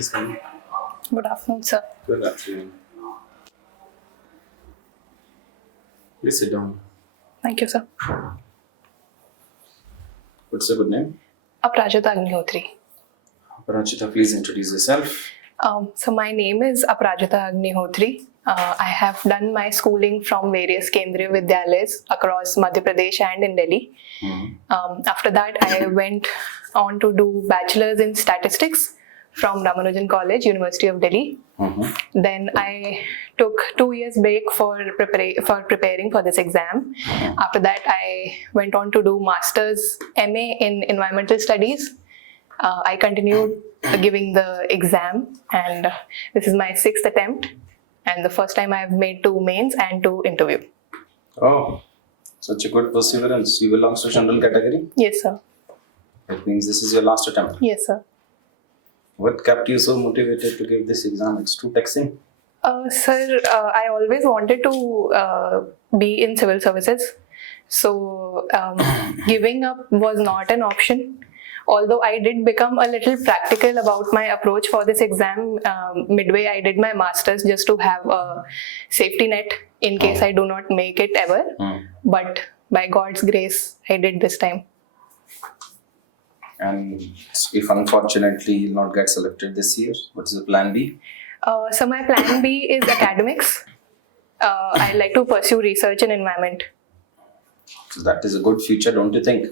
please come. Good afternoon, sir. Good afternoon. Please sit down. Thank you, sir. What's your good name? Aparajita Agnihotri. Aparajita, please introduce yourself. So my name is Aparajita Agnihotri. I have done my schooling from various Kendriya Vidyalayas across Madhya Pradesh and in Delhi. After that, I went on to do bachelor's in statistics from Ramanujan College, University of Delhi. Then I took 2 years break for preparing for this exam. After that, I went on to do master's MA in environmental studies. I continued giving the exam, and this is my 6th attempt, and the first time I have made 2 mains and 2 interview. Oh, such a good perseverance. You belong to general category? Yes, sir. That means this is your last attempt. Yes, sir. What kept you so motivated to give this exam? It's too taxing. Sir, I always wanted to be in civil services, so giving up was not an option. Although I did become a little practical about my approach for this exam, midway I did my master's just to have a safety net in case I do not make it ever. But by God's grace, I did this time. And if unfortunately you'll not get selected this year, what is the plan B? So my plan B is academics. I like to pursue research in environment. So that is a good future, don't you think?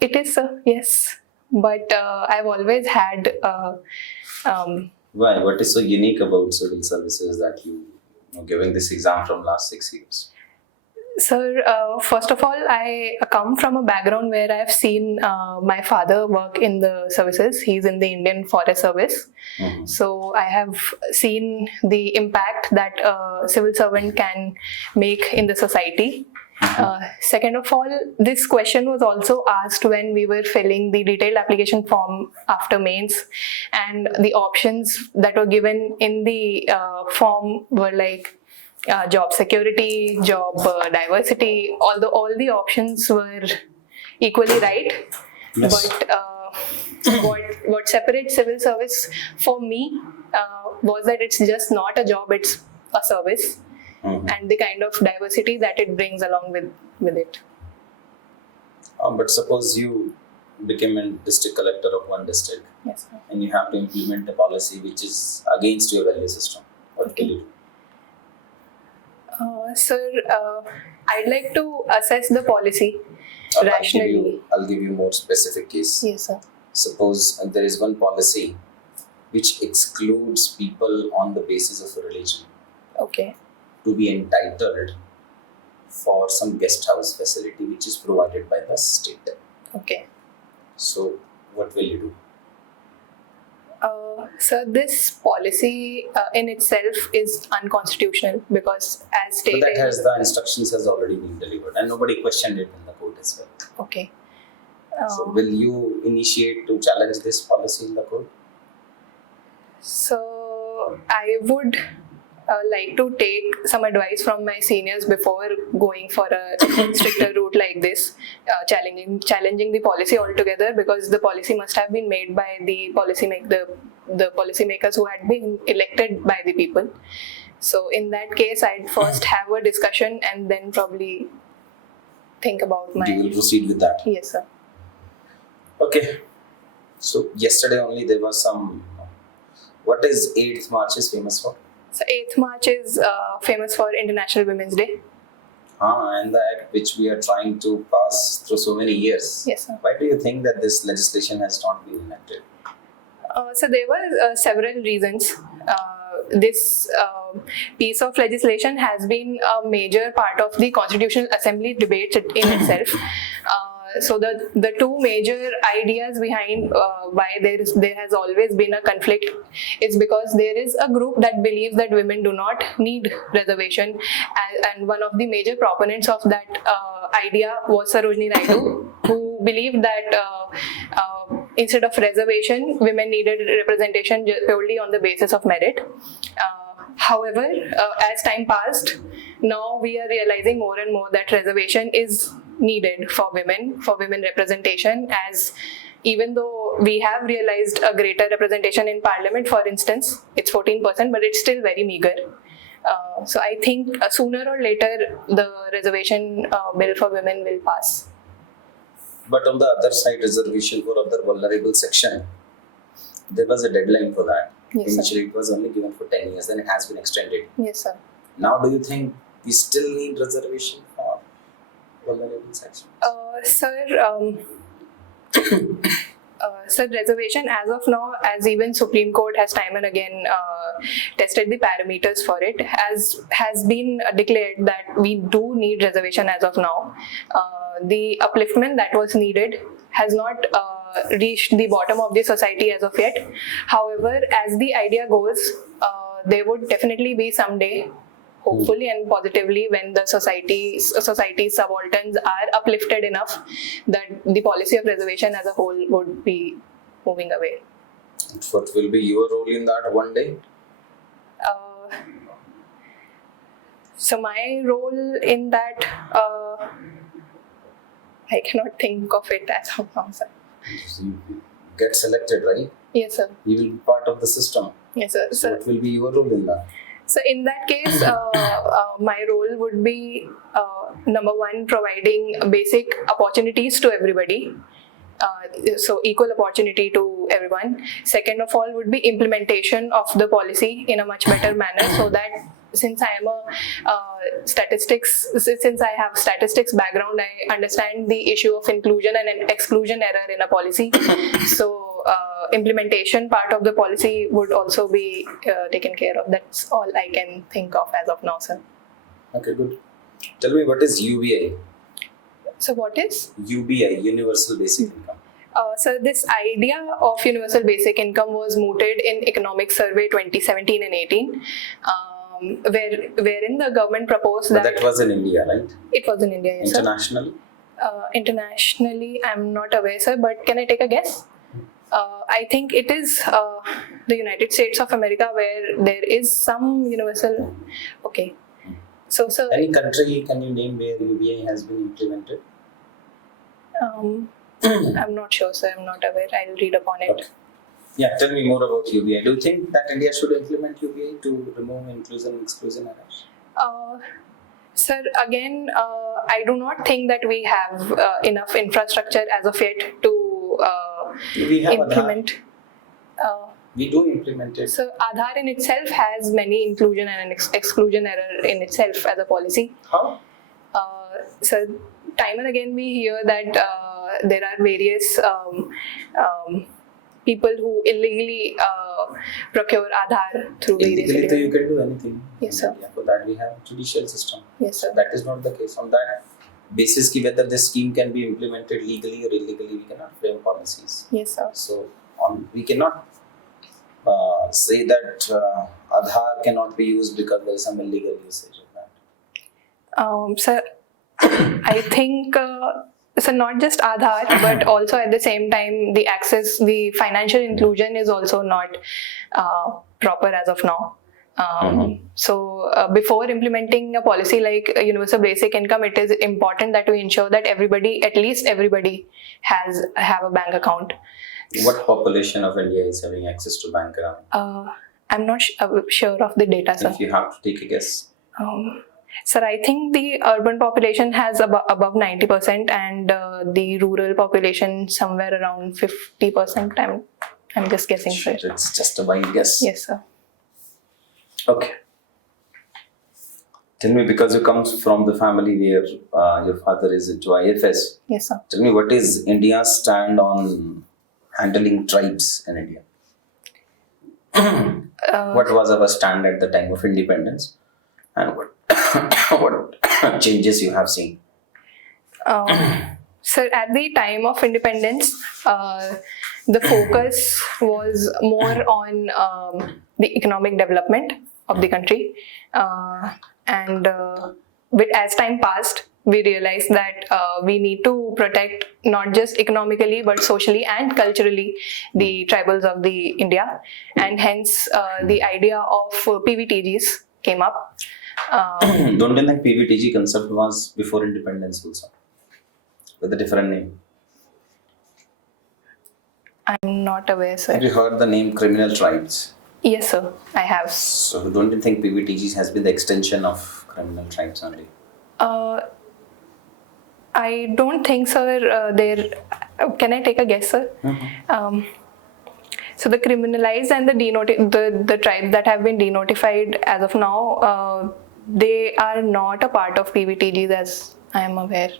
It is, sir, yes. But I've always had... Why? What is so unique about civil services that you are giving this exam from last 6 years? Sir, first of all, I come from a background where I have seen my father work in the services. He's in the Indian Forest Service. So I have seen the impact that a civil servant can make in the society. Second of all, this question was also asked when we were filling the detailed application form after mains, and the options that were given in the form were like job security, job diversity, although all the options were equally right. Yes. But what separates civil service for me was that it's just not a job, it's a service. And the kind of diversity that it brings along with it. But suppose you became a district collector of one district. Yes, sir. And you have to implement a policy which is against your value system. What will you do? Sir, I'd like to assess the policy rationally. I'll give you more specific case. Yes, sir. Suppose there is one policy which excludes people on the basis of a religion Okay. to be entitled for some guest house facility which is provided by the state. Okay. So, what will you do? Sir, this policy in itself is unconstitutional because, as But stated. the instructions has already been delivered and nobody questioned it in the court as well. Okay. So, will you initiate to challenge this policy in the court? So I would like to take some advice from my seniors before going for a stricter route like this, challenging the policy altogether, because the policy must have been made by the policymakers who had been elected by the people. So in that case, I'd first have a discussion and then probably think about my... You will proceed with that? Yes, sir. Okay. So yesterday only there was some... What is 8th March is famous for? So 8th March is famous for International Women's Day. And the act which we are trying to pass through so many years. Yes, sir. Why do you think that this legislation has not been enacted? So there were several reasons. This piece of legislation has been a major part of the Constitutional Assembly debate in itself. So the two major ideas behind why there has always been a conflict is because there is a group that believes that women do not need reservation, and one of the major proponents of that idea was Sarojini Naidu, who believed that instead of reservation, women needed representation purely on the basis of merit. However, as time passed, now we are realizing more and more that reservation is needed for women representation, as even though we have realized a greater representation in parliament, for instance, it's 14%, but it's still very meager. So I think sooner or later the reservation bill for women will pass. But on the other side, reservation for other vulnerable section, there was a deadline for that. Yes, Initially, it was only given for 10 years, then it has been extended. Yes, sir. Now, do you think we still need reservation for vulnerable sections? Sir, reservation as of now, as even Supreme Court has time and again tested the parameters for it, has been declared that we do need reservation as of now. The upliftment that was needed has not reached the bottom of the society as of yet. However, as the idea goes, there would definitely be someday, hopefully and positively, when the society's subalterns are uplifted enough that the policy of reservation as a whole would be moving away. What will be your role in that one day? So my role in that, I cannot think of it as of now, sir. You get selected, right? Yes, sir. You will be part of the system. Yes, sir. So what will be your role in that? So in that case, my role would be number one, providing basic opportunities to everybody. So equal opportunity to everyone. Second of all would be implementation of the policy in a much better manner, so that since I am since I have statistics background, I understand the issue of inclusion and exclusion error in a policy. So implementation part of the policy would also be taken care of. That's all I can think of as of now, sir. Okay, good. Tell me, what is UBI? So what is? UBI, Universal Basic Income. So this idea of universal basic income was mooted in Economic Survey 2017 and 18, wherein the government proposed But that was in India, right? It was in India, yes, Internationally? sir. Internationally, I'm not aware, sir, but can I take a guess? I think it is the United States of America, where there is some universal. Okay. So, sir. Any country can you name where UBI has been implemented? I'm not sure, sir. I'm not aware. I'll read upon it. Okay. Yeah, tell me more about UBI. Do you think that India should implement UBI to remove inclusion and exclusion errors? Sir, again, I do not think that we have enough infrastructure as of yet to we have implement. We do implement it. So Aadhaar in itself has many inclusion and exclusion error in itself as a policy. How? So time and again we hear that there are various people who illegally procure Aadhaar through various. Illegally, so you can do anything. Yes, sir. For that we have judicial system. Yes, sir. So that is not the case. On that basis, ki whether this scheme can be implemented legally or illegally, we cannot frame policies. Yes, sir. So we cannot say that Aadhaar cannot be used because there is some illegal usage of that. Sir, I think so not just Aadhaar, but also at the same time the access, the financial inclusion is also not proper as of now. So before implementing a policy like a universal basic income, it is important that we ensure that everybody, at least everybody, have a bank account. What population of India is having access to bank account? I'm not sure of the data, sir. If you have to take a guess. Sir, I think the urban population has above 90% and the rural population somewhere around 50%. I'm just guessing, sir. It's just a wild guess. Yes, sir. Okay. Tell me, because you come from the family where your father is into IFS. Yes, sir. Tell me, what is India's stand on handling tribes in India? What was our stand at the time of independence, and what changes you have seen? Sir, at the time of independence, the focus was more on the economic development of the country, and as time passed, we realized that we need to protect not just economically but socially and culturally the tribals of the India, and hence the idea of PVTGs came up. Don't you think pvtg concept was before independence also, with a different name? I'm not aware, Have sir. you heard the name criminal tribes? Yes, sir, I have. So don't you think PVTG has been the extension of criminal tribes only? I don't think, sir. Can I take a guess, sir? So the criminalized and the tribes that have been denotified as of now, they are not a part of PVTGs, as I am aware.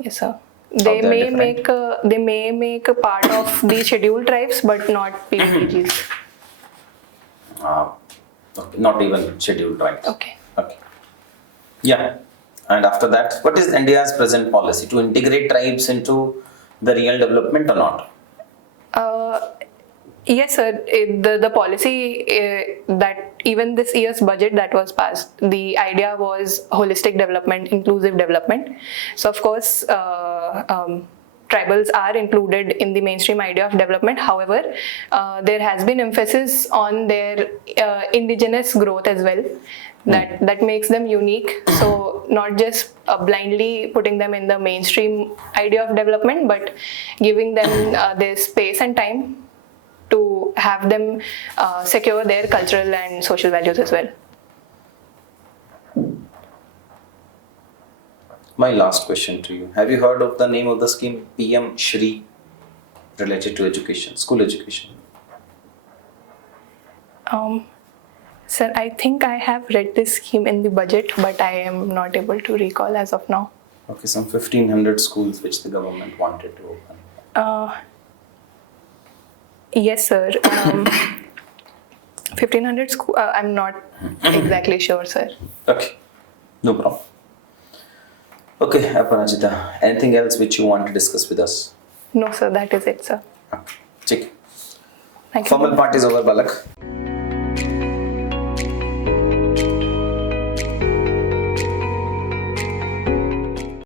Yes, sir. They they're may different? make a part of the scheduled tribes, but not PVTGs. Okay. Not even scheduled tribes. Okay. Okay. Yeah. And after that, what is India's present policy? To integrate tribes into the real development or not? Yes, sir. The policy that even this year's budget that was passed, the idea was holistic development, inclusive development. So, of course, tribals are included in the mainstream idea of development. However, there has been emphasis on their indigenous growth as well. That makes them unique. So not just blindly putting them in the mainstream idea of development, but giving them their space and time to have them secure their cultural and social values as well. My last question to you. Have you heard of the name of the scheme PMSRI related to education, school education? Sir, I think I have read this scheme in the budget, but I am not able to recall as of now. Okay, some 1,500 schools which the government wanted to open. Yes, sir. 1,500 school. I'm not exactly sure, sir. Okay, no problem. Okay, Aparajita, anything else which you want to discuss with us? No, sir. That is it, sir. Okay, check. Thank you. Formal part is over, Balak.